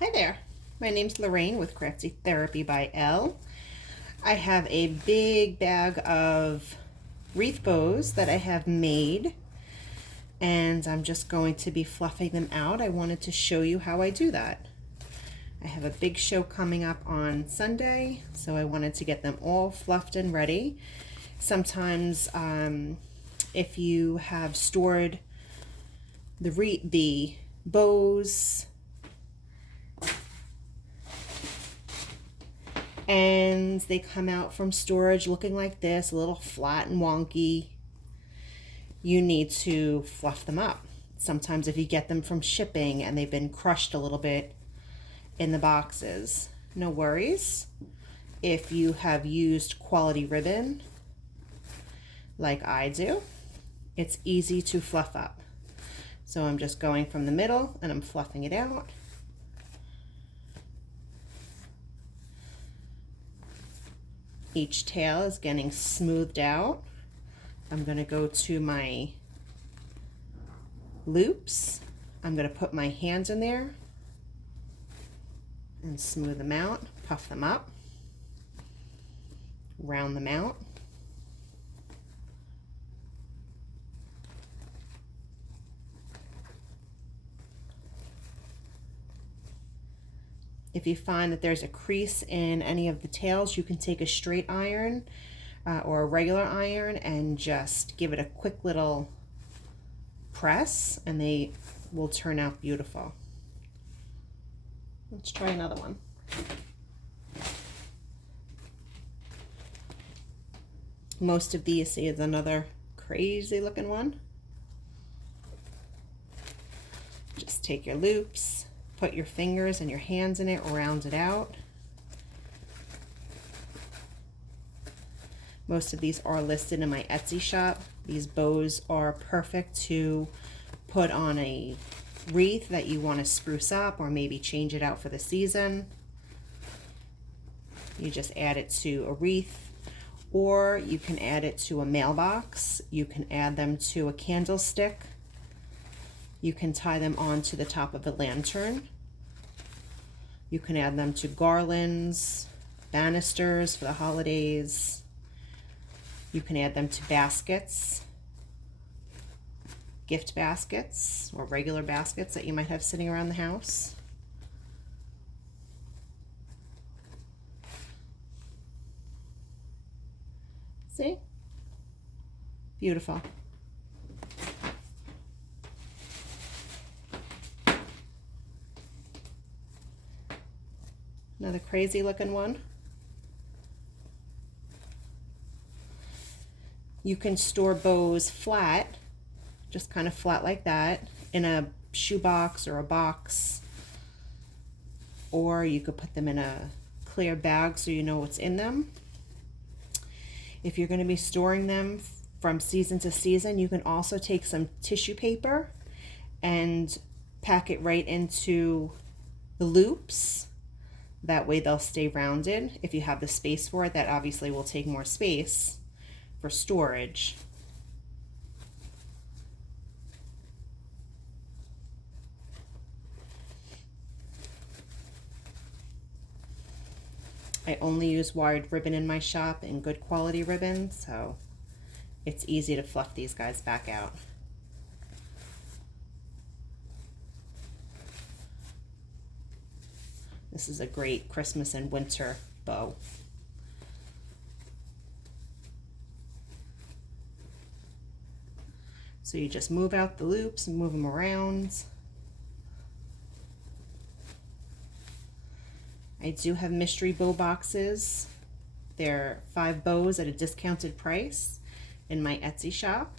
Hi there, my name's Lorraine with Crafty Therapy by Elle. I have a big bag of wreath bows that I have made, and I'm just going to be fluffing them out. I wanted to show you how I do that. I have a big show coming up on Sunday, so I wanted to get them all fluffed and ready. Sometimes if you have stored the bows and they come out from storage looking like this, a little flat and wonky, you need to fluff them up. Sometimes if you get them from shipping and they've been crushed a little bit in the boxes, no worries. If you have used quality ribbon like I do, it's easy to fluff up. So I'm just going from the middle and I'm fluffing it out. Each tail is getting smoothed out. I'm going to go to my loops. I'm going to put my hands in there and smooth them out, puff them up, round them out. If you find that there's a crease in any of the tails, you can take a straight iron or a regular iron and just give it a quick little press and they will turn out beautiful. Let's try another one. Most of these, see, is another crazy looking one. Just take your loops, put your fingers and your hands in it, round it out. Most of these are listed in my Etsy shop. These bows are perfect to put on a wreath that you want to spruce up or maybe change it out for the season. You just add it to a wreath, or you can add it to a mailbox. You can add them to a candlestick. You can tie them onto the top of a lantern. You can add them to garlands, banisters for the holidays. You can add them to baskets, gift baskets, or regular baskets that you might have sitting around the house. See? Beautiful. Another crazy looking one. You can store bows flat, just kind of flat like that, in a shoebox or a box, or you could put them in a clear bag so you know what's in them. If you're going to be storing them from season to season, you can also take some tissue paper and pack it right into the loops. That way they'll stay rounded. If you have the space for it, that obviously will take more space for storage. I only use wired ribbon in my shop and good quality ribbon, so it's easy to fluff these guys back out. This is a great Christmas and winter bow. So you just move out the loops and move them around. I do have mystery bow boxes. They're 5 bows at a discounted price in my Etsy shop.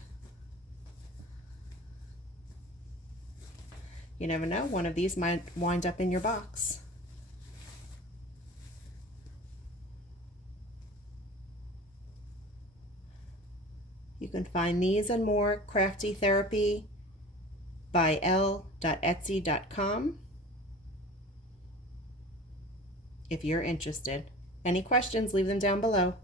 You never know, one of these might wind up in your box. You can find these and more Crafty Therapy by Elle.etsy.com if you're interested. Any questions, leave them down below.